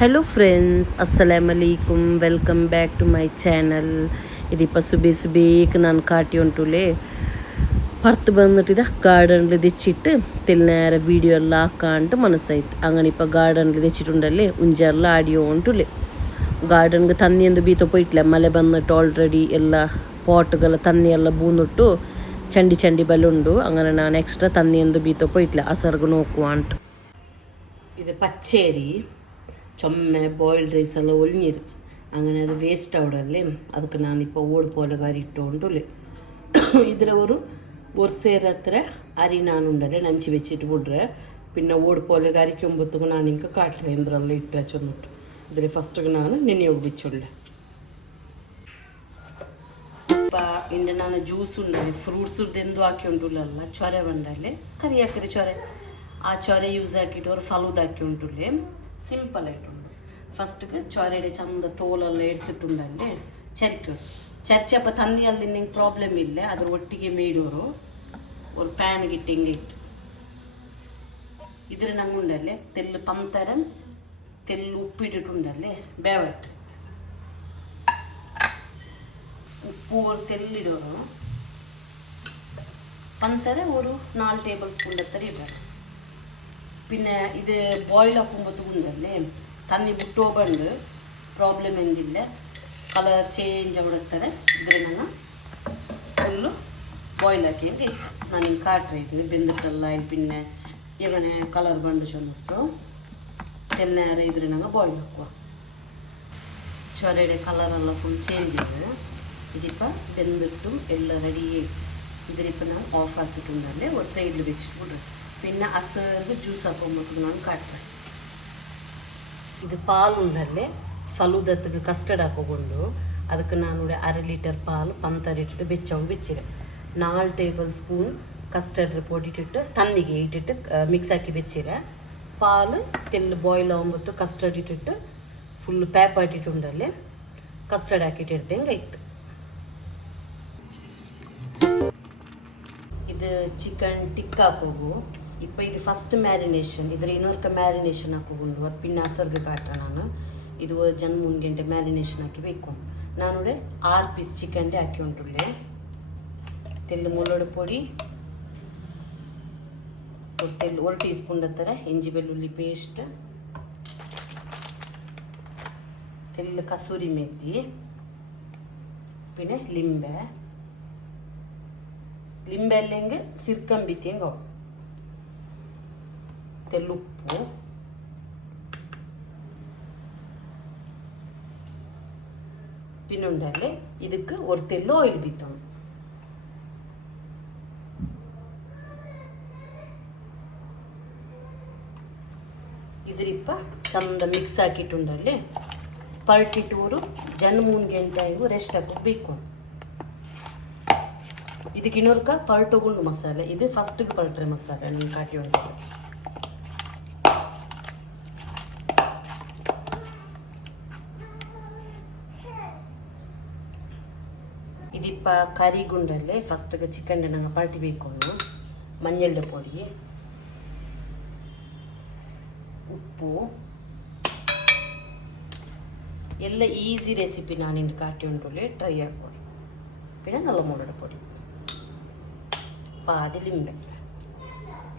hello friends अस्सलाम वालेकुम welcome back to मೈ channel ഇതിപ്പ സുബേക്ക് ഞാൻ കാട്ടിയോണ്ടുള്ളേ പുറത്ത് വന്നിട്ട് ഗാർഡനിൽ തെച്ചിട്ട് തെല്ലേറെ വീഡിയോ എല്ലാം ആക്കാണ്ട് മനസ്സായിട്ട് അങ്ങനെ ഇപ്പോൾ ഗാർഡനിൽ തെച്ചിട്ടുണ്ടല്ലേ ഉഞ്ചെല്ലാം ആടിയോണ്ടുള്ളേ ಗಾರ್ಡನ್ಗೆ ತನ್ನಿ ಎಂದು ಬೀತ ಪೋಯ್ಟ್ಲೆ ಮಳೆ ಬಂದಿಟ್ಟು ಆಲ್ರೆಡಿ ಎಲ್ಲ ಪಾಟ್ಗೆಲ್ಲ ತನ್ನಿ ಎಲ್ಲ ಬೂನಿಟ್ಟು ಚಂಡಿ ಚಂಡಿ ಬಲ್ಲುಂಡು അങ്ങനെ ನಾನು ಎಕ್ಸ್ಟ್ರಾ ತನ್ನಿ ಎಂದು ಬೀತ ಪೋಯ್ಟ್ಲೆ ಅಸರ್ಗು ನೋಕುವ ಅಂಟು ಇದು ಪಚ್ಚೇರಿ ചുമ്മ ബോയിൽഡ് റൈസ് എല്ലാം ഒളിഞ്ഞിരും അങ്ങനെ അത് വേസ്റ്റ് ആവിടല്ലേ ಅದಕ್ಕೆ ನಾನಿപ്പോൾ ಓಡ್ പോലെ ಕರಿ ഇട്ടുകൊണ്ടുള്ളേ ഇതിൽ ഒരു ಸೇರತ್ರ അരി നാനുണ്ടല്ലേ നഞ്ചി വെച്ചിട്ട് ಬಿಡ್ರೆ പിന്നെ ಓಡ್ പോലെ കറിക്കുമ്പോഴത്തേക്കും ನಾನು ಹಿಂಗೆ ಕಾಟ್ರೆ ಇಂದ್ರಲ್ಲ ಇಟ್ಟು ಹಚ್ಚೊಂಬಿಟ್ಟು ഇതിൽ ಫಸ್ಟಿಗೆ ನಾನು ನೆನೆ ಹೋಗ್ಬಿಚ್ಚೊಳ್ಳೆ ಇಂಡ ನಾನು ಜ್ಯೂಸ್ ಉಂಡಲ್ಲಿ ಫ್ರೂಟ್ಸ್ ಎಂದು ಹಾಕಿ ಉಂಟುಲ್ಲ ಚೊರೆ ಬಂಡಲ್ಲಿ ಕರಿ ಹಾಕಿರಿ ಚೊರೆ ಆ ಚೊರೆ ಯೂಸ್ ಹಾಕಿಟ್ಟು ಅವ್ರು ಫಲೂದ್ ಹಾಕಿ ಉಂಟುಲ್ಲೇ ಸಿಂಪಲ್ ಆയിട്ടുಂಡು ಫಸ್ಟ್ಗೆ ಚೊರೆಡೆ ಚಂದ ತೋಲೆಲ್ಲ ಎಡ್ತಿಟ್ಟುಂಡಲ್ಲಿ ಚರ್ಚಪ್ಪ ತನ್ನಿಯಲ್ಲಿ ನಿಂಗೆ ಪ್ರಾಬ್ಲಮ್ ಇಲ್ಲ ಅದ್ರ ಒಟ್ಟಿಗೆ ಮೇಡೋರು ಒಂದು ಪ್ಯಾನ್ಗೆ ಇಟ್ಟು ಹಿಂಗೆ ಇತ್ತು ಇದ್ರ ನಂಗೆ ಉಂಡಲ್ಲೇ ತೆಲ್ಲು ಪಂತರ ತೆಲ್ಲು ಉಪ್ಪಿಟ್ಟಿಟ್ಟುಂಡಲ್ಲೇ ಬೇವಟ್ಟು ಉಪ್ಪು ஒரு ತೆಲ್ಲಿಡೋರು പന്തര ഒരു 4 ടേബിൾ സ്പൂൺ എത്ര ഇടാം പിന്നെ ഇത് ബോയിൽ ആക്കുമ്പോഴത്തേക്കുണ്ടല്ലേ തന്നി ಬಿಟ್ಟೋಗಂಡು ಪ್ರಾಬ್ಲಮ್ ಎಂದಿಲ್ಲ ಕಲರ್ ಚೇಂಜ್ ಆಗುತ್ತಾರೆ ಇದ್ರನ್ನ ಫುಲ್ಲು ಬಾಯ್ಲ್ ಹಾಕಿ ನಾನು ಹಿಂಗೆ ಕಾಟ್ರೆ ಇದ್ದೀನಿ ಬೆಂದಿಟ್ಟಲ್ಲ പിന്നെ ಈಗನೇ ಕಲರ್ ಬಂದು ಚೊಂದಿಟ್ಟು ತೆಲ್ನೇರ ಇದ್ರನ್ನ ಬಾಯ್ಲ್ ಹಾಕುವ ಚೊರೆಡೆ ಕಲರೆಲ್ಲ ಫುಲ್ ಚೇಂಜ್ ಇದೆ ഇതിപ്പോ വെന്തിട്ടും എല്ലാം റെഡി ഇതിലിപ്പോൾ ഞാൻ ഓഫ് ആക്കിയിട്ടുണ്ടല്ലേ ഒരു സൈഡിൽ വെച്ചിട്ടുണ്ട് പിന്നെ അസർക്ക് ജ്യൂസ് ആക്കുമ്പോഴത്തേക്ക് ഞാൻ കാട്ടുறேன் ഇത് പാലുണ്ടല്ലേ ഫലൂദത്തിക്ക് കസ്റ്റർഡ് ആക്കിക്കൊണ്ട് ಅದಕ್ಕೆ ನಾನು 1/2 ಲೀಟರ್ പാൽ പന്തരിട്ടിട്ട് വെച്ചിട്ട് 4 ടേബിൾ സ്പൂൺ കസ്റ്റർഡ് പൊടിയിട്ടിട്ട് തന്നിಗೆ ഇട്ടിട്ട് മിക്സ് ആക്കി വെച്ചിട്ട് പാൽ തെല്ല് ബോയിൽ ആകുമ്പോൾ കസ്റ്റർഡ് ഇട്ടിട്ട് ഫുൾ പേപ്പർ ഇട്ടിട്ടുണ്ടല്ലേ കസ്റ്റർഡ് ആക്കിയിട്ട് എടുത്തെങ്കിൽ ആಯ್ತು ಇದು ಚಿಕನ್ ಟಿಕ್ಕಾ ಹಾಕೋಗು ഇപ്പോൾ ಇದು ಫಸ್ಟ್ ಮ್ಯಾರಿನೇಷನ್ ಇದ್ರ ಇನ್ನೊರ್ಕ ಮ್ಯಾರಿನೇಷನ್ ಹಾಕೋಗೊಂಡು ಅದು പിന്നെ ಅಸರ್ಗೆ ಕಾಟ್ರೆ ನಾನು ಇದು ಜನ 3 ಗಂಟೆ ಮ್ಯಾರಿನೇಷನ್ ಹಾಕಿ ಬೇಕು ನಾನು 6 ಪೀಸ್ ಚಿಕನ್ಡೆ ಹಾಕಿ ಉಂಟುಳ್ಳೆ ತೆಲ್ಲು ಮುಳ್ಳೊಡೆ ಪೊಡಿ ತೆಲ್ಲು 1 ಟೀ ಸ್ಪೂನ್ ಹತ್ತಿರ ಇಂಜಿ ಬೆಳ್ಳುಳ್ಳಿ ಪೇಸ್ಟ್ ತೆಲ್ಲು ಕಸೂರಿ ಮೇಥಿ പിന്നെ ಲಿಂಬೆ അല്ലെങ്കിൽ സിർക്കമ്പിത്തിയും തെല്ലുപ്പു പിന്നെ ഉണ്ടല്ലേ ಇದಕ್ಕೆ ഒരു തെല്ല് ഓയിൽ ബിത്തണം ഇതിരിപ്പ ಚಂದ ಮಿಕ್ಸ್ ಹಾಕಿಟ್ಟುಂಡಲ್ಲಿ ಪಲ್ಟಿಟ್ಟು ഒരു 2-3 ಗಂಟೆ ಆಗಿ ರೆಸ್ಟ್ ಹಾಕಬೇಕು ಇದಕ್ಕೆ ಇನ್ನೊರ್ಕ ಪಲ್ಟೊಗೊಂಡು ಮಸಾಲೆ ಇದು ಫಸ್ಟ್ಗೆ ಪಲ್ಟ್ರೆ ಮಸಾಲೆ ನಾನು ಕಾಟಿ ಉಂಟು ഇതിപ്പ കറിಗುಂಡಲ್ಲಿ ಫಸ್ಟ್ಗೆ ಚಿಕನ್ ನಂಗೆ ಪಾರ್ಟಿ ಬೇಕು ಮಂಜಳ ಪೊಡಿ ಉಪ್ಪು ಎಲ್ಲ ಈಸಿ ರೆಸಿಪಿ ನಾನು ಇಂದು ಕಾಟಿ ಉಂಟುಳ್ಳೆ ಟ್ರೈ ಆಗ್ಬೋದು പിന്നെ നല്ല മുളക് പൊടി പാതി ലിംബെ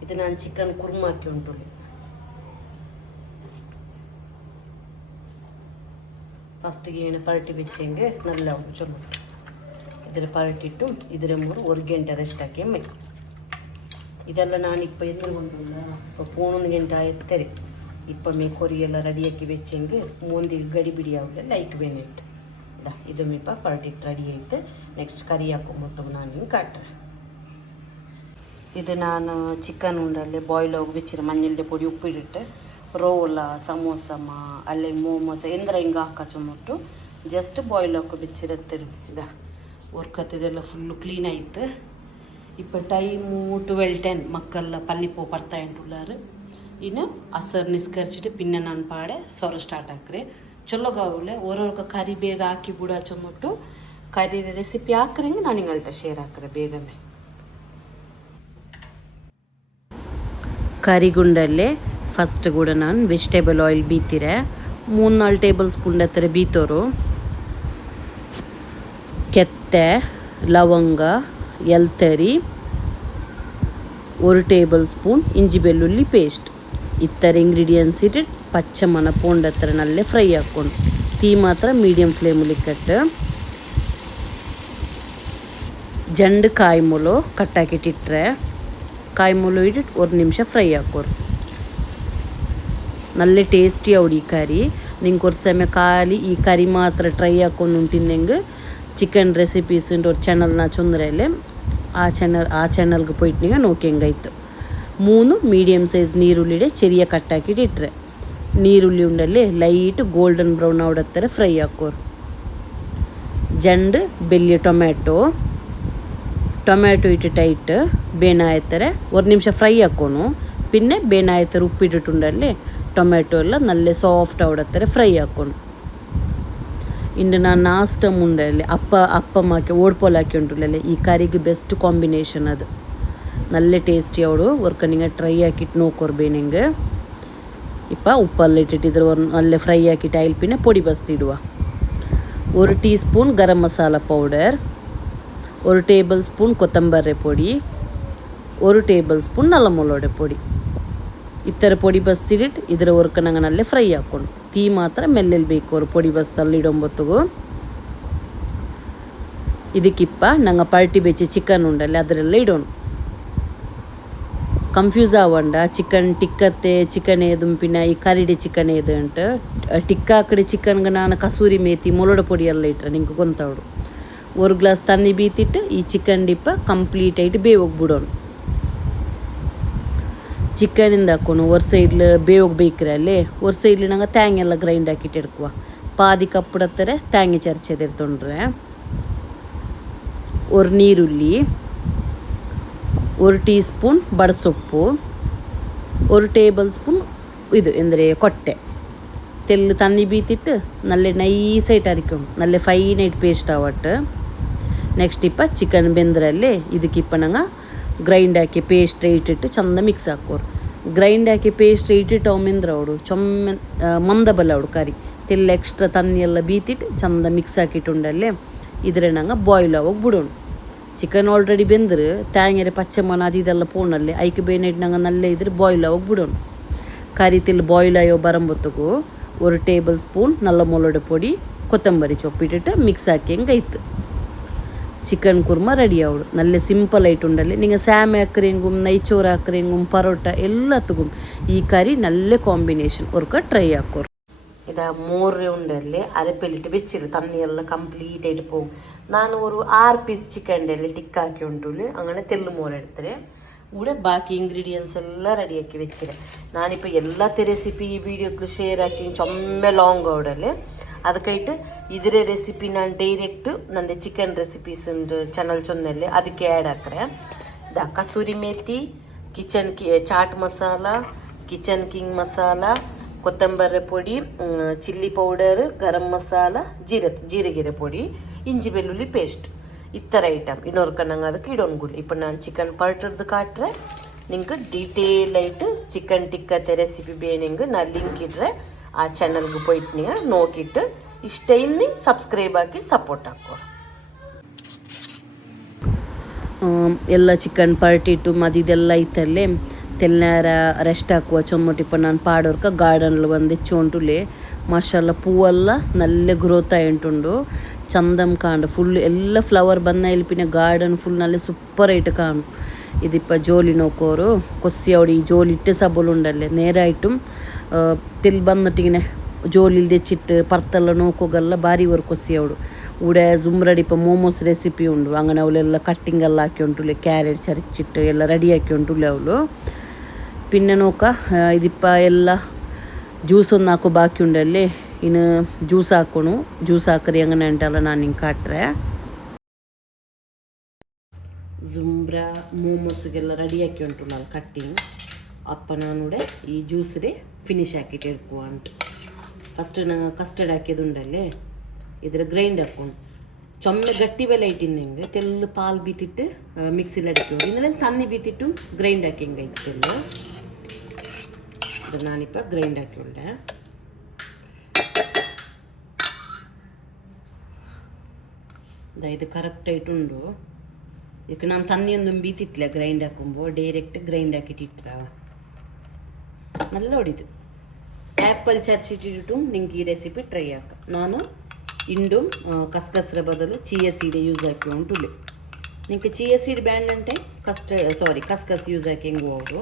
ഇത് ഞാൻ ചിക്കൻ കുറുമാക്കി ഉണ്ടുള്ളി ಫಸ್ಟಿಗೆ ಏನು ಪರಟಿ ಬೆಚ್ಚೆಂಗೆ നല്ല ಉಂಟು ಚಲೋ ಇದರ ಪರಟಿಟ್ಟು ಇದರ 1 ಗಂಟೆ ರೆಸ್ಟ್ ಹಾಕಿ ಮೈ ಇದೆಲ್ಲ ನಾನು ಇಪ್ಪ ಎದುರುಗೊಂಡಿಲ್ಲ ഇപ്പോൾ 3 ಗಂಟೆ ಆಯ್ತರೆ ಇಪ್ಪ ಮೇ ಕೊರಿಯೆಲ್ಲ ರೆಡಿಯಾಕಿ ಬೆಚ್ಚೆಂಗೆ ಮುಂದಿಗೆ ಗಡಿ ಬಿಡಿ ಆವಿಲ್ಲ ಲೈಕ್ ಬೇನೆಟ್ ಇದು ಮೀಪ ಪರಟಿಟ್ಟು ರೆಡಿ ಆಯ್ತು ನೆಕ್ಸ್ಟ್ ಕರಿ ಹಾಕೊಂಬತ್ತು ನಾನು ಹಿಂಗೆ ಕಾಟ್ರೆ ಇದು ನಾನು ಚಿಕನ್ ಉಂಡಲ್ಲಿ ಬಾಯ್ಲ್ ಹೋಗಿ ಬೆಚ್ಚಿರ ಮಂಜಳ್ಳಿ ಪೊಡಿ ಉಪ್ಪಿಟ್ಟು ರೋಲ ಸಮೋಸಮ ಅಲ್ಲೇ ಮೋಮೋಸ ಎಂದ್ರೆ ಹಿಂಗೆ ಹಾಕಚ್ಚೊಂಬಿಟ್ಟು ಜಸ್ಟ್ ಬಾಯ್ಲ್ ಹಾಕೋ ಬೆಚ್ಚಿರತ್ತರು ಒರ್ಕತ್ತದೆಲ್ಲ ಫುಲ್ಲು ಕ್ಲೀನ್ ಆಯ್ತು இப்போ டைமு 12:10 ಮಕ್ಕಳ ಪಲ್ಲಿಪೋ ಬರ್ತಾ ಉಂಟುಳ್ಳಾರು ಇನ್ನು ಅಸರ್ ನಿಸ್ಕರಿಸಿಟ್ಟು ಪಿನ್ನ ನಾನು ಪಾಡೆ ಸೊರ ಸ್ಟಾರ್ಟ್ ಹಾಕ್ರೆ ಚೊಲ್ಲೋಗಾವಲೆ ಓರೋರ್ಗ ಕರಿ ಬೇಗ ಹಾಕಿ ಬಿಡ ಚೊಂಬಿಟ್ಟು ಕರಿ ರೆಸಿಪಿ ಹಾಕ್ರಂಗೆ ನಾನು ಹಿಂಗಲ್ಟ ಶೇರ್ ಹಾಕ್ರೆ ಬೇಗನೆ ಕರಿಗುಂಡಲ್ಲೇ ಫಸ್ಟ್ ಕೂಡ ನಾನು ವೆಜಿಟೇಬಲ್ ಆಯಿಲ್ ಬೀತಿರೆ 3-4 ಟೇಬಲ್ ಸ್ಪೂನ್ ಎತ್ತರ ಬೀತೋರು ಕೆತ್ತೆ ಲವಂಗ ಎಲ್ತರಿ 1 ಟೇಬಲ್ ಸ್ಪೂನ್ ಇಂಜಿ ಬೆಳ್ಳುಳ್ಳಿ ಪೇಸ್ಟ್ ಇತ್ತರ ಇಂಗ್ರೀಡಿಯೆಂಟ್ಸ್ ಇಟ್ಟು ಪಚ್ಚ ಮನ ಪೋಂಡತ್ರ ನಲ್ಲೇ ಫ್ರೈ ಹಾಕ್ಕೊಂಡು തീ ಮಾತ್ರ ಮೀಡಿಯಮ್ ಫ್ಲೇಮಲ್ಲಿ ಇಕ್ಕಟ್ಟು ಜಂಡು ಕಾಯಿ ಮುಲು ಕಟ್ಟಾಕಿಟ್ಟಿಟ್ರೆ ಕಾಯಿ ಮುಲು ಇಟ್ಟು 1 ನಿಮಿಷ ಫ್ರೈ ಹಾಕೋರು നല്ല ടേസ്റ്റി ആവും ഈ കറി നിങ്ങൾക്ക് ഒരു സമയം കാലി ഈ കറി മാത്രം ട്രൈ ആക്കുന്നുണ്ടെങ്കിൽ ചിക്കൻ റെസിപ്പീസിൻ്റെ ഒരു ചാനൽ ഞാൻ ചൊന്നരല്ലേ ആ ചാനൽക്ക് പോയിട്ട് നോക്കിയെങ്കാಯ್ತು 3 മീഡിയം സൈസ് ನೀರುಳ್ಳಿയുടെ ചെറിയ കട്ടാക്കിയിട്ട് ഇട്ടರೆ ನೀರುಳ್ಳಿ ಉಂಡಲ್ಲಿ ಲೈಟ್ ಗೋಲ್ಡನ್ ಬ್ರೌನ್ ಆವಡತ್ತರ ಫ್ರೈ ಹಾಕೋರು ಜಂಡು ಬೆಳ್ಳಿ ಟೊಮ್ಯಾಟೊ ಇಟ್ಟಿಟ್ಟು ಬೇನಾಯ್ತಾರೆ 1 ನಿಮಿಷ ಫ್ರೈ ಹಾಕೋನು പിന്നെ ಬೇನಾಯ್ತಾರೆ ಉಪ್ಪಿಟ್ಟಿಟ್ಟುಂಡಲ್ಲಿ ಟೊಮ್ಯಾಟೊ ಎಲ್ಲ നല്ല ಸಾಫ್ಟ್ ಆವಡತ್ತಾರೆ ಫ್ರೈ ಹಾಕೋನು ಇಂದು ನಾನು ನಾಷ್ಟ ಮುಂಡಲ್ಲಿ ಅಪ್ಪಂ ಹಾಕಿ ಓಡ್ಪೋಲ್ ಹಾಕಿ ಉಂಟುಳ್ಳಲ್ಲಿ ಈ ಕರಿಗೆ ಬೆಸ್ಟ್ ಕಾಂಬಿನೇಷನ್ ಅದು നല്ല ടേസ്റ്റി ಅವಡು ಒರ್ಕ ನಿಂಗೆ ಟ್ರೈ ಹಾಕಿಟ್ಟು ನೋಕೋರು ಬೇನೆಂಗೆ ಇಪ್ಪ ಉಪ್ಪಲ್ಲಿ ಇಟ್ಟಿಟ್ಟಿದ್ರೆ നല്ല ಫ್ರೈ ಹಾಕಿಟ್ಟು ಆಯಿಲ್ ಪಿನ್ನೆ ಪೊಡಿ ಬಸ್ತಿಡುವ 1 teaspoon garam masala powder 1 tablespoon ಕೊತ್ತಂಬರಿ ಪೊಡಿ 1 ಟೇಬಲ್ ಸ್ಪೂನ್ ನಲ್ಲ ಮೊಳೋಡೆ ಪೊಡಿ ಇತ್ತರ ಪೊಡಿ ಬಸ್ತಿಟ್ಟು ಇದರ ಒರ್ಕ ನಂಗೆ ನಲ್ಲೇ ಫ್ರೈ ಹಾಕ್ಕೊಂಡು തീ ಮಾತ್ರ ಮೆಲ್ಲೆಲ್ಲಿ ಬೇಕು ಅವರು ಪೊಡಿ ಬಸ್ತಲ್ಲಿ ಇಡೊಂಬತ್ತಿಗೂ ಇದಕ್ಕಿಪ್ಪ ನಂಗೆ ಪಲ್ಟಿ ಬೆಚ್ಚಿ ಚಿಕನ್ ಉಂಡಲ್ಲಿ ಅದರೆಲ್ಲ ಇಡೋಣ ಕನ್ಫ್ಯೂಸ್ ಆವಂಡ ಚಿಕನ್ ಟಿಕ್ಕತ್ತೆ ಚಿಕನ್ ಏದು ಪಿನ್ನ ಈ ಕರಿಡೆ ಚಿಕನ್ ಏದು ಅಂಟು ಟಿಕ್ಕ ಕಡೆ ಚಿಕನ್ಗೆ ನಾನು ಕಸೂರಿ ಮೇತಿ ಮೊಲೋಡ ಪೊಡಿ ಎಲ್ಲ ಇಟ್ಟರೆ ನಿಂಗೆ ಗೊಂತಾವಡು 1 ಗ್ಲಾಸ್ ತಣ್ಣಿ ಬೀತಿಟ್ಟು ಈ ಚಿಕನ್ ಡಿಪ್ಪ ಕಂಪ್ಲೀಟ್ ಆയിട്ട് ಬೇಯೋಗಿ ಬಿಡೋಣ ಚಿಕನಿಂದ ಹಾಕೋನು ஒரு ಸೈಡ್ಲು ಬೇಯೋಗಿ ಬೇಯ್ಕ್ರೆ ಅಲ್ಲಿ ஒரு ಸೈಡ್ಲು ನಂಗೆ ತೇಂಗೆಲ್ಲ ಗ್ರೈಂಡ್ ಹಾಕಿಟ್ಟು ಎಡ್ಕುವ ಪಾದಿ ಕಪ್ಪಡತ್ತಾರೆ ತೇಂಗೆ ಚರ್ಚೆದಿರ್ತೊಂಡ್ರೆ 1 ನೀರುಳ್ಳಿ 1 ಟೀ ಸ್ಪೂನ್ ಬಡಸೊಪ್ಪು 1 ಟೇಬಲ್ ಸ್ಪೂನ್ ಇದು ಎಂದರೆ ಕೊಟ್ಟೆ ತೆಲ್ಲು ತಣ್ಣಿ ಬೀತಿಟ್ಟು ನಲ್ಲೆ ನೈಸಾയിട്ട് ಅರಿಕೊಂಡು ನಲ್ಲೆ ಫೈನಾയിട്ട് ಪೇಸ್ಟ್ ಆವಟ್ಟು ನೆಕ್ಸ್ಟ್ ಇಪ್ಪ ಚಿಕನ್ ಬೆಂದ್ರಲ್ಲಿ ಇದಕ್ಕಿಪ್ಪ ನಂಗೆ ಗ್ರೈಂಡ್ ಹಾಕಿ ಪೇಸ್ಟ್ ಇಟ್ಟಿಟ್ಟು ಚಂದ ಮಿಕ್ಸ್ ಹಾಕೋರು ಗ್ರೈಂಡ್ ಹಾಕಿ ಪೇಸ್ಟ್ ಇಟ್ಟಿಟ್ಟು ಅವು ಮೆಂದ್ರೆ ಅವಡು ಚೊಮ್ಮೆ ಮಂದ ಬಲ್ಲ ಅವಡು ಕರಿ ತೆಲ್ಲ ಎಕ್ಸ್ಟ್ರಾ ತಣ್ಣಿ ಎಲ್ಲ ಬೀತಿಟ್ಟು ಚಂದ ಮಿಕ್ಸ್ ಹಾಕಿಟ್ಟುಂಡಲ್ಲೇ ಇದ್ರೆ ನಂಗೆ ಬಾಯ್ಲ್ ಆಗೋಗಿ ಬಿಡೋಣ ಚಿಕನ್ ಆಲ್ರೆಡಿ ಬೆಂದ್ರೆ ತೇಂಗೆರೆ ಪಚ್ಚೆ ಮನ ಅದು ಇದೆಲ್ಲ ಪೋಣಲ್ಲಿ ಐಕೆ ಬೇನೆಟ್ಟು ನಂಗೆ ನಲ್ಲೇ ಇದ್ರೆ ಬಾಯ್ಲ್ ಆಗೋಗಿ ಬಿಡೋಣ ಕರಿ ತಿಲ್ ಬಾಯ್ಲ್ ಆಯೋ ಬರಂಬೊತ್ತಿಗೂ 1 ಟೇಬಲ್ ಸ್ಪೂನ್ ನಲ್ಲ ಮೊಲೋಡೆ ಪೊಡಿ ಕೊತ್ತಂಬರಿ ಚೊಪ್ಪಿಟ್ಟಿಟ್ಟು ಮಿಕ್ಸ್ ಹಾಕಿ ಹೆಂಗಾಯ್ತು ಚಿಕನ್ ಕುರ್ಮ ರೆಡಿ ಆವಡು നല്ല ಸಿಂಪಲ್ ಆയിട്ട് ಉಂಡಲ್ಲಿ നിങ്ങൾ ಸ್ಯಾಮೆ ಹಾಕ್ರೆಂಗುം ನೈಚೋರು ಹಾಕ್ರೆಂಗುം ಪರೋಟ ಎಲ್ಲತ್ತಗೂ ಈ ಕರಿ നല്ല ಕಾಂಬಿನೇಷನ್ ಒರ್ಕ ಟ್ರೈ ಹಾಕೋರು ಇದು 3 ಉಂಡಲ್ಲಿ ಅರೆಪೆಲ್ಲಿಟ್ಟು ಬೆಚ್ಚಿರು ತಣ್ಣಿ ಎಲ್ಲ ಕಂಪ್ಲೀಟ್ ಆയിട്ട് പോകും ನಾನು ഒരു 6 പീസ് ചിക്കൻ്റെ ടിക്ക ആക്കി ഉണ്ടുള്ളു അങ്ങനെ തെല്ല് മോരെ എടുത്തരെ ഇവിടെ ബാക്കി ഇൻഗ്രീഡിയൻസ് എല്ലാം റെഡിയാക്കി വെച്ചിരെ ഞാനിപ്പോൾ എല്ലാത്തെ റെസിപ്പി ഈ വീഡിയോക്ക് ഷെയർ ആക്കി ചൊമ്മ ಲಾಂಗ್ ಅವಡಲ್ಲಿ ಅದಕ್ಕಾയിട്ട് ಇದರ ರೆಸಿಪಿ ನಾನು ಡೈರೆಕ್ಟ್ ನನ್ನ ಚಿಕನ್ ರೆಸಿಪೀಸ್ ಚಾನಲ್ ಚೊನ್ನಲ್ಲಿ ಅದಕ್ಕೆ ಆ್ಯಡ್ ಹಾಕ್ರೆ ಕಸೂರಿ ಮೇಥಿ ಚಾಟ್ ಮಸಾಲ ಕಿಚನ್ ಕಿಂಗ್ ಮಸಾಲ ಕೊತ್ತಂಬರಿ ಪೊಡಿ ಚಿಲ್ಲಿ ಪೌಡರ್ ಗರಂ ಮಸಾಲ ಜೀರಿಗೆ ಪೊಡಿ ಇಂಜಿ ಬೆಳ್ಳುಳ್ಳಿ ಪೇಸ್ಟ್ ಇತ್ತರ ಐಟಮ್ ಇನ್ನೊರ್ಕ ನಂಗೆ ಅದಕ್ಕೆ ಇಡೋನ್ಗುಲ್ಲ ಇಪ್ಪ ನಾನು ಚಿಕನ್ ಪಲ್ಟರ್ದು ಕಾಟ್ರೆ ನಿಂಗೆ ಡೀಟೇಲ್ ಆയിട്ട് ಚಿಕನ್ ಟಿಕ್ಕತ್ತೆ ರೆಸಿಪಿ ಬೇನಿಂಗೆ ನಾನು ಲಿಂಕ್ ಇಡ್ರೆ ಆ ಚಾನಲ್ಗೆ പോയിട്ട് ನೀವು ನೋಡಿಟ್ಟು ಇಷ್ಟ ಇನ್ನಿ ಸಬ್ಸ್ಕ್ರೈಬ್ ಆಗಿ ಸಪೋರ್ಟ್ ಹಾಕೋರು ಎಲ್ಲ ಚಿಕನ್ ಪಲ್ಟಿಟ್ಟು ಮದಿದೆಲ್ಲ ಇತ್ತಲ್ಲೇ ತೆಲ್ನಾರ ರೆಸ್ಟ್ ಹಾಕುವ ಚೊಮ್ಮೊಟ್ಟಿಪ್ಪ ನಾನು ಪಾಡೋರ್ಕ ಗಾರ್ಡನ್ಲು ಬಂದು ಹೆಚ್ಚುಂಟುಲೆ ಮಾಷಲ್ಲ ಪೂವೆಲ್ಲ ನಲ್ಲೆ ಗ್ರೋತ್ ಆಯುಂಟುಂಡು ಚಂದಮ್ ಕಾಂಡು ಫುಲ್ ಎಲ್ಲ ಫ್ಲವರ್ ಬಂದ ಇಲ್ಪಿನ ಗಾರ್ಡನ್ ಫುಲ್ ನಲ್ಲೆ ಸೂಪರ್ ಆയിട്ട് ಕಾಣು ഇതിപ്പോൾ ജോലി നോക്കോರು കൊസ്സി അവിടെ ഈ ജോലി ഇട്ട് സബലുണ്ടല്ലേ നേരായിട്ടും തെൽ വന്നിട്ടിങ്ങനെ ജോലിയിൽ തെച്ചിട്ട് പുറത്തെല്ലാം നോക്കുകയെല്ലാം ಭಾರಿ ഒരു കൊസ്സി അവിടെ ഇവിടെ സുമ്രടി ഇപ്പോൾ മോമോസ് ರೆಸಿಪಿ ಉಂಡು അങ്ങനെ ಅವಳೆಲ್ಲ ಕಟ್ಟಿಂಗ್ ಎಲ್ಲ ಹಾಕಿ ಉಂಟುಲೆ ಕ್ಯಾರೆಟ್ ಚರಿಚಿಟ್ಟು ಎಲ್ಲ ರೆಡಿ ಹಾಕಿ ಉಂಟುಲೆ ಅವಳು പിന്നെ നോക്ക ഇതിപ്പോൾ ಎಲ್ಲ ಜ್ಯೂಸ್ ಒಂದು ಹಾಕೋ ಬಾಕಿ ಉಂಡಲ್ಲಿ ಇನ್ನು ಜ್ಯೂಸ್ ಹಾಕೋಣು ಜ್ಯೂಸ್ ಹಾಕರಿ അങ്ങനെ ಉಂಟಲ್ಲ ನಾನು ಹಿಂಗೆ ಕಾಟ್ರೆ ಜುಮ್ರ ಮೋಮೋಸ್ಗೆಲ್ಲ ರೆಡಿ ಹಾಕಿ ಉಂಟು ನಾನು ಕಟ್ಟಿಂಗ್ ಅಪ್ಪ ನಾನು ಈ ಜ್ಯೂಸ್ಗೆ ಫಿನಿಶ್ ಹಾಕಿಟ್ಟು ಇಡ್ಕುವ ಅಂಟು ಫಸ್ಟ್ ನಾನು ಕಸ್ಟರ್ಡ್ ಹಾಕಿದ್ದು ಉಂಡಲ್ಲೇ ಇದ್ರ ಗ್ರೈಂಡ್ ಹಾಕೊಂಡು ಚೊಮ್ಮೆ ಗಟ್ಟಿ ಬೆಲೆ ಇಟ್ಟಿಂದಂಗೆ ತೆಲ್ಲು ಪಾಲ್ ಬೀತಿಟ್ಟು ಮಿಕ್ಸಿಲಿ ಅಡಿಕೆ ಇನ್ನೇನು ತಣ್ಣಿ ಬೀತಿಟ್ಟು ಗ್ರೈಂಡ್ ಹಾಕಿ ಹಿಂಗಾಯ್ತು ತೆಲ್ಲು ಅದು ನಾನಿಪ್ಪ ಗ್ರೈಂಡ್ ಹಾಕಿ ಉಂಡೆ ಇದು ಕರೆಕ್ಟಾയിട്ടുಂಡು ಇದಕ್ಕೆ ನಾನು ತನ್ನಿಯೊಂದು ಬೀತಿಟ್ಲೆ ಗ್ರೈಂಡ್ ಹಾಕೊಂಬೋ ಡೈರೆಕ್ಟ್ ಗ್ರೈಂಡ್ ಹಾಕಿಟ್ಟಿಟ್ರ നല്ല ಹೊಡಿತು ಆ್ಯಪಲ್ ಚರ್ಚಿಟ್ಟಿಟ್ಟು ನಿಂಗೆ ಈ ರೆಸಿಪಿ ಟ್ರೈ ಹಾಕ ನಾನು ಇಂಡು ಕಸ್ಕಸ್ರ ಬದಲು ಚಿಯಾ ಸೀಡ್ ಯೂಸ್ ಹಾಕಿ ಉಂಟುಲೆ ನಿಂಗೆ ಚಿಯಾ ಸೀಡ್ ಬ್ಯಾಂಡ್ అంటే ಕಸ್ಕಸ್ ಯೂಸ್ ಹಾಕಿ ಹೆಂಗೆ ಹೋಗು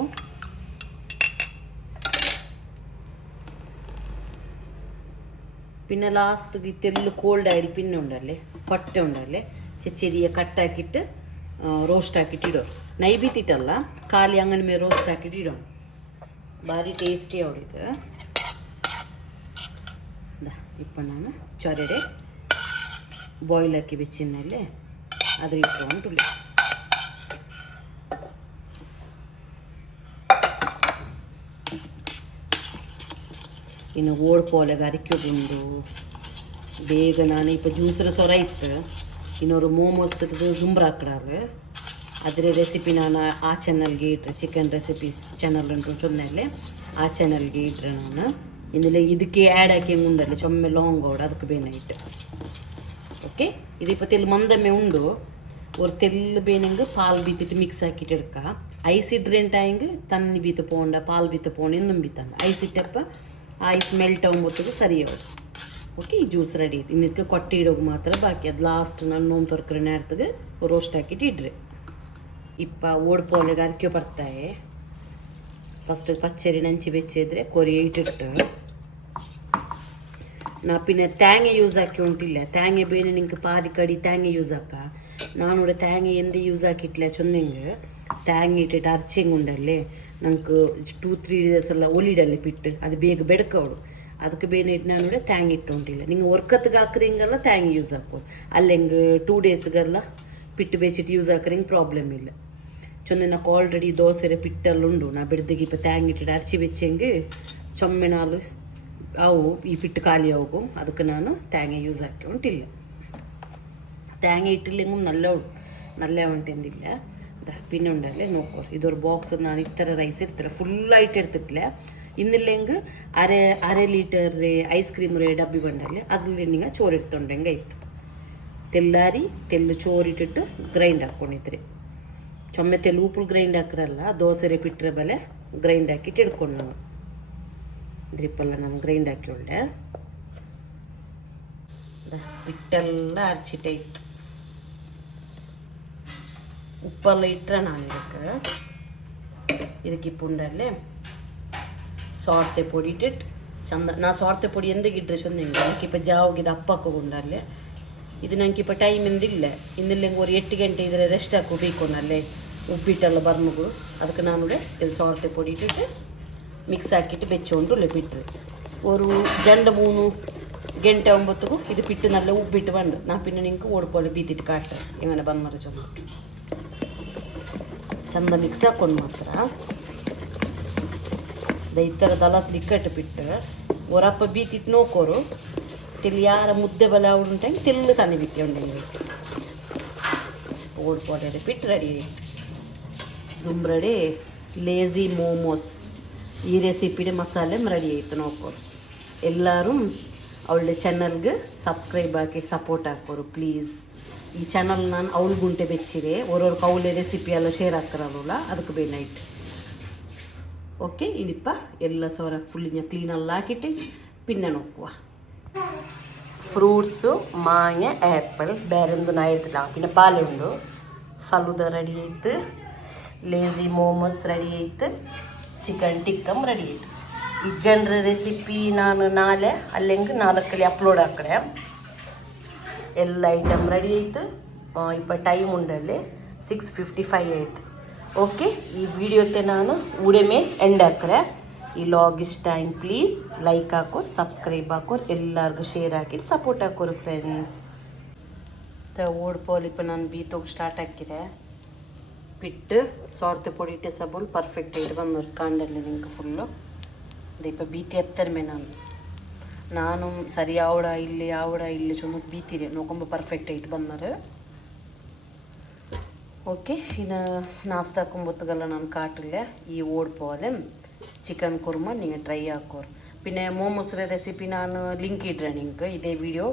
പിന്നെ ലാസ്റ്റ് തെല്ല് കോൾഡ് ആയാലും പിന്നെ ഉണ്ടല്ലേ കൊട്ട ഉണ്ടല്ലേ ചെറിയ കട്ടാക്കിയിട്ട് റോസ്റ്റ് ആക്കിയിട്ട് ഇടും നൈബീത്തിട്ടല്ല ಖಾಲಿ ಅಂಗಡಿ ಮೇಲೆ ರೋಸ್ಟ್ ಹಾಕಿಟ್ಟು ಇಡೋಣ ಭಾರಿ ಟೇಸ್ಟಿ ಅವಳಿದು ಇಪ್ಪ ನಾನು ಚೊರೆಡೆ ಬಾಯ್ಲ್ ಹಾಕಿ ಬೆಚ್ಚಿನಲ್ಲೇ ಅದು ಇಟ್ಕೊಂಡು ಇನ್ನು ಓಡ್ಪೋಲೆಗೆ ಅರಿಕೆದುಂಡು ಬೇಗ ನಾನು ಇಪ್ಪ ಜ್ಯೂಸರ ಸೊರ ಇತ್ತು ಇನ್ನೊರು ಮೋಮೋಸ್ ಜುಂಬ್ರ ಹಾಕ್ಡಾರು ಅದರ ರೆಸಿಪಿ ನಾನು ಆ ಚಾನಲ್ಗೆ ಇಟ್ಟರೆ ಚಿಕನ್ ರೆಸಿಪೀಸ್ ಚಾನಲ್ ಉಂಟು ಚೊನ್ನೆಲ್ಲೇ ಆ ಚಾನಲ್ಗೆ ಇಟ್ಟರೆ ನಾನು ಇನ್ನೆಲ್ಲ ಇದಕ್ಕೆ ಆ್ಯಡ್ ಹಾಕಿ ಉಂಡಲ್ಲ ಚೊಮ್ಮೆ ಲಾಂಗ್ ಔಡ್ ಅದಕ್ಕೆ ಬೇನೆ ಇಟ್ಟು ಓಕೆ ಇದು ಇಪ್ಪ ತೆಲ್ಲು ಮಂದಮ್ಮೆ ಉಂಡು ஒரு தெல்லு பேனுங்க பால் பீத்திட்டு மிக்ஸ் ஆக்கிட்டு இருக்கா ஐஸ் இட்ரெண்டாயிங்க தண்ணி பீத்து போண்டா பால் பீத்து போன இன்னும் பீத்தாங்க ஐஸ் ಇಟ್ಟಪ್ಪ ಐಸ್ ಮೆಲ್ಟ್ ಆಗುம்போತ್ತಿಗೆ ಸರಿಯಾಗಿ ಓಕೆ ಈ ಜ್ಯೂಸ್ ರೆಡಿ ಐತಿ ಇನ್ನಕ್ಕೆ ಕೊಟ್ಟೆ ಇಡೋಕೆ ಮಾತ್ರ ಬಾಕಿ ಅದು ಲಾಸ್ಟ್ ನಾನು ನೋವು ತೊರ್ಕರೆ ನೇರತ್ತಿಗೆ ರೋಸ್ಟ್ ಹಾಕಿಟ್ಟು ಇಡ್ರಿ ಇಪ್ಪ ಓಡ್ಪೋಲೆಗೆ ಅರಿಕೆ ಬರ್ತಾಯಿ ಫಸ್ಟ್ ಪಚ್ಚರಿ ನಂಚಿ ಬೆಚ್ಚಿದ್ರೆ ಕೊರಿ ಇಟ್ಟಿಟ್ಟು ನಾ ಪಿನ್ನ ತೇಂಗೆ ಯೂಸ್ ಹಾಕಿ ಉಂಟಿಲ್ಲ ತೇಂಗೆ ಬೇನೆ ನಿಂಗೆ ಪಾದಿ ಕಡಿ ತೇಂಗೆ ಯೂಸ್ ಹಾಕ ನಾನು ತೇಂಗೆ ಎಂದೇ ಯೂಸ್ ಹಾಕಿಟ್ಲೆ ಚೊಂದಿಂಗೆ ತೇಂಗೆ ಇಟ್ಟಿಟ್ಟು ಅರ್ಚಿಂಗ್ ಉಂಡಲ್ಲಿ ನಂಗೆ 2-3 ಡೇಸ್ ಎಲ್ಲ ಒಲಿಡಲ್ಲಿ ಪಿಟ್ಟು ಅದು ಬೇಗ ಬೆಡ್ಕವಳು ಅದಕ್ಕೆ ಬೇನೆ ಇಟ್ಟು ನಾನು ತೇಂಗೆ ಇಟ್ಟು ಉಂಟಿಲ್ಲ ನಿಂಗೆ ವರ್ಕತ್ಗೆ ಹಾಕ್ರಿ ಹಿಂಗೆಲ್ಲ ತೇಂಗೆ ಯೂಸ್ ಹಾಕೋದು ಅಲ್ಲಿ ಹೆಂಗೆ 2 ಡೇಸ್ಗೆಲ್ಲ ಪಿಟ್ಟು ಬೆಚ್ಚಿಟ್ಟು ಯೂಸ್ ಹಾಕ್ರಿ ಹಿಂಗೆ ಪ್ರಾಬ್ಲಮ್ ಇಲ್ಲ ಚೊಂದೆ ನಾಲ್ಕು ಆಲ್ರೆಡಿ ದೋಸೆ ಪಿಟ್ಟಲ್ಲುಂಡು ನಾ ಬಿಡ್ದಿಗೆ ಇಪ್ಪ ತೇಂಗೆ ಇಟ್ಟಿಟ್ಟು ಅರ್ಚಿ ಬೆಚ್ಚಂಗೆ ಚೊಮ್ಮೆ ನಾಲು ಅವು ಈ ಪಿಟ್ಟು ಖಾಲಿ ಹೋಗು ಅದಕ್ಕೆ ನಾನು ತೇಂಗೆ ಯೂಸ್ ಹಾಕಿ ಉಂಟಿಲ್ಲ തേങ്ങ ഇട്ടില്ലെങ്കും നല്ല ഉണ്ടെന്നില്ല പിന്നെ ഉണ്ടല്ലേ നോക്കൂ ഇതൊരു ബോക്സ് ഞാൻ ഇത്ര റൈസ് എടുത്തില്ല ഫുള്ളായിട്ട് എടുത്തിട്ടില്ല ഇന്നില്ലെങ്കിൽ അര ലീറ്റർ ഐസ്ക്രീം ഡಬ್ಬಿ ಬಂಡല്ലേ ಅದ್ರಲ್ಲಿ ನೀವು ಚೋರು എടുത്തുണ്ടെങ്കിൽ ಆಯ್ತು ತೆಲ್ಲಾರಿ ತೆಲ್ಲು ಚೋರಿಟ್ಟಿಟ್ಟು ಗ್ರೈಂಡ್ ಹಾಕ್ಕೊಂಡಿದ್ರಿ ಚೊಮ್ಮೆ ತೆಲ್ಲು ಉಪ್ಪು ಗ್ರೈಂಡ್ ಹಾಕ್ರಲ್ಲ ದೋಸೆ ಪಿಟ್ರೆ ಬಲೆ ಗ್ರೈಂಡ್ ಹಾಕಿಟ್ಟು ಇಡ್ಕೊಂಡು ನಾವು ಡ್ರಿಪ್ಪೆಲ್ಲ ನಾನು ಗ್ರೈಂಡ್ ಹಾಕಿ ಉಳ್ಳೆ ಪಿಟ್ಟೆಲ್ಲ ಅರ್ಚಿಟ್ಟೈತು ಉಪ್ಪೆಲ್ಲ ಇಟ್ಟರೆ ನಾನು ಇದಕ್ಕೆ ಪುಂಡಲ್ಲೇ ಸೋರ್ತೆ ಪೊಡಿ ಇಟ್ಟಿಟ್ಟು ಚಂದ ನಾ ಸೋರ್ತೆ ಪೊಡಿ ಎಂದಕ್ಕೆ ಇಟ್ಟರೆ ಚಂದ ನನಗೆ ಇಪ್ಪ ಜಾವಗಿದ ಅಪ್ಪಕ್ಕೆ ಉಂಡಲ್ಲೇ ಇದು ನನಗೆ ಇಪ್ಪ ಟೈಮ್ ಎಂದಿಲ್ಲ ಇನ್ನಿಲ್ಲ ಒಂದು 8 ಗಂಟೆ ಇದ್ರೆ ರೆಸ್ಟ್ ಹಾಕೋಬೇಕು ನಲ್ಲೇ ಉಪ್ಪಿಟ್ಟೆಲ್ಲ ಬರ್ಮಗಳು ಅದಕ್ಕೆ ನಾನು ಇದು ಸೋರ್ತೆ ಪೊಡಿ ಇಟ್ಟಿಟ್ಟು ಮಿಕ್ಸ್ ಹಾಕಿಟ್ಟು ಬೆಚ್ಚೊಂಡು ಬಿಟ್ಟರೆ ಒಂದು ಜಂಡ 3 ಗಂಟೆ 9ಗೂ ಇದು ಪಿಟ್ಟು ನಲ್ಲ ಉಪ್ಪಿಟ್ಟು ಬಂದು ನಾ ಪಿನ್ನ ನಿಂಗೆ ಓಡ್ಕೊಳ್ಳಿ ಬೀತಿಟ್ಟು ಕಾಟ ಇವನ ಬಂದು ಮರ ಚಂದ ಮಿಕ್ಸ್ ಹಾಕೊಂಡು ಮಾತ್ರ ಈ ಥರ ದಲತ್ ಇಕ್ಕಟ್ಟು ಬಿಟ್ಟು ಒರಪ್ಪ ಬೀತಿಟ್ಟು ನೋಕೋರು ತಿಲ್ಲಿ ಯಾರ ಮುದ್ದೆ ಬಲ ಅವಡುಂಟಂಗೆ ತಿಲ್ಲು ತಾನೆ ಬಿತ್ತಿ ಉಂಟಂಗೆ ಓಡ್ಕೊಳ್ಳಿ ಬಿಟ್ಟು ರೆಡಿ ರೆಡಿ ಲೇಜಿ ಮೋಮೋಸ್ ಈ ರೆಸಿಪಿಡೆ ಮಸಾಲೆ ರೆಡಿ ಆಯಿತು ನೋಕೋರು ಎಲ್ಲರೂ ಅವಳ ಚಾನಲ್ಗೆ ಸಬ್ಸ್ಕ್ರೈಬ್ ಹಾಕಿ ಸಪೋರ್ಟ್ ಹಾಕೋರು ಪ್ಲೀಸ್ ಈ ಚಾನಲ್ ನಾನು ಅವಳು ಗುಂಟೆ ಬೆಚ್ಚಿದೆ ಅವ್ರವ್ರಿಗೆ ಅವಳೆ ರೆಸಿಪಿ ಎಲ್ಲ ಶೇರ್ ಆಗ್ತಾರಲ್ಲ ಅದಕ್ಕೆ ಬೇನೈಟ್ ಓಕೆ ಇಲ್ಲಿಪ್ಪ ಎಲ್ಲ ಸೋರಾಗಿ ಫುಲ್ಲಿನ ಕ್ಲೀನಲ್ಲಿ ಹಾಕಿಟ್ಟು ಪಿನ್ನ ನೋಕ್ಕುವ ಫ್ರೂಟ್ಸು ಮಾಂಗೆ ಆ್ಯಪಲ್ ಬೇರೊಂದು ನಾ ಹೇಳ್ತಿಲ್ಲ ಪಿನ್ನ ಪಾಲೆ ಉಂಡು ಫಲೂದ ರೆಡಿ ಆಯ್ತು ಲೇಜಿ ಮೋಮೋಸ್ ರೆಡಿ ಆಯ್ತು ಚಿಕನ್ ಟಿಕ್ಕಮ್ ರೆಡಿ ಆಯ್ತು ಈ ಜನರ ರೆಸಿಪಿ ನಾನು ನಾಳೆ ಅಲ್ಲೆಂಗೆ 4 ಅಪ್ಲೋಡ್ ಹಾಕಡೆ ಎಲ್ಲ ಐಟಮ್ ರೆಡಿ ಆಯಿತು ಇಪ್ಪ ಟೈಮ್ ಉಂಡಲ್ಲಿ 6:55 ಆಯಿತು ಓಕೆ ಈ ವಿಡಿಯೋತೆ ನಾನು ಉಡೆಮೆ ಎಂಡ್ ಹಾಕ್ರೆ ಈ ಲಾಗ್ ಇಷ್ಟ ಟೈಮ್ ಪ್ಲೀಸ್ ಲೈಕ್ ಹಾಕೋರು ಸಬ್ಸ್ಕ್ರೈಬ್ ಹಾಕೋರು ಎಲ್ಲರಿಗೂ ಶೇರ್ ಹಾಕಿಟ್ಟು ಸಪೋರ್ಟ್ ಹಾಕೋರು ಫ್ರೆಂಡ್ಸ್ ಓಡ್ಪೋಲ್ ಇಪ್ಪ ನಾನು ಬೀತೋಗಿ ಸ್ಟಾರ್ಟ್ ಹಾಕಿದೆ ಪಿಟ್ಟು ಸೋರ್ತೆ ಪೊಡಿ ಇಟ್ಟೆ ಸಬೋಲ್ ಪರ್ಫೆಕ್ಟ್ ಆയിട്ട് ಬಂದವ್ರು ಕಾಂಡಲ್ಲಿ ನಿಂಗೆ ಫುಲ್ಲು ದೀಪ ಭೀತಿ ಎತ್ತರ್ಮೆ ನಾನು ಸರಿ ಆವಡ ಇಲ್ಲಿ ಚೊಂದು ಬೀತಿರಿ ನೋಕೊಂಬ ಪರ್ಫೆಕ್ಟ್ ಆയിട്ട് ಬಂದರು ಓಕೆ ಇನ್ನು ನಾಷ್ಟಾಕೊಂಬೊತ್ತಗೆಲ್ಲ ನಾನು ಕಾಟಿಲ್ಲ ಈ ಓಡ್ಪೋಲೆ ಚಿಕನ್ ಕುರ್ಮ ನೀವು ಟ್ರೈ ಹಾಕೋರು പിന്നെ മോമോസിൻ്റെ റെസിപ്പി ഞാൻ ലിങ്ക് ഇടുறேன் നിങ്ങൾക്ക് ഇതേ വീഡിയോ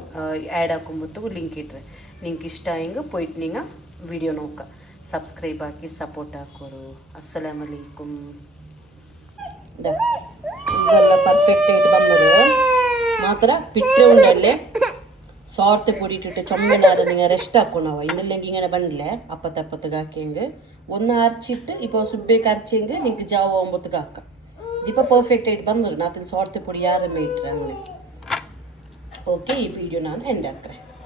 ആഡ് ആക്കുമ്പോഴത്തേക്കും ലിങ്ക് ഇടുறேன் നിങ്ങൾക്ക് ഇഷ്ടമായെങ്കിൽ പോയിട്ട് നിങ്ങൾ വീഡിയോ നോക്കുക സബ്സ്ക്രൈബ് ആക്കി സപ്പോർട്ട് ആക്കോರು അസ്സലാമലൈക്കും ഇതെಲ್ಲ ಪರ್ಫೆಕ್ಟ್ ಆയിട്ട് ಬಂದರು ಮಾತ್ರ ಬಿಟ್ಟರೆ ಉಂಡಲ್ಲೇ ಸೋರ್ತೆ ಪುಡಿ ಇಟ್ಟಿಟ್ಟು ಚೊಮ್ಮೆನಾದ നിങ്ങൾ ರೆಸ್ಟ್ ಹಾಕೋಣವ ಇನ್ನಿല്ലെങ്കിൽ ഇങ്ങനെ ಬಣ್ಣಿಲ್ಲ ಅಪ್ಪತ್ತಪ್ಪತ್ತಿಗೆ ಹಾಕಿಂಗೆ ഒന്ന് അരച്ചിട്ട് ഇപ്പോൾ സുബേക്ക് അരച്ചെങ്കിൽ നിങ്ങൾക്ക് ജാവ് ആകുമ്പോഴത്തേക്ക് ആക്കാം ഇതിപ്പോൾ പെർഫെക്റ്റ് ആയിട്ട് ಬಂದರು ನಾನು ಸೋರ್ತೆ ಪುಡಿ ಯಾರನ್ನೇ ಇಟ್ಟರೆ അങ്ങനെ ഓക്കെ ഈ വീഡിയോ ನಾನು ಎಂಡ್ ಹಾಕ್ರೆ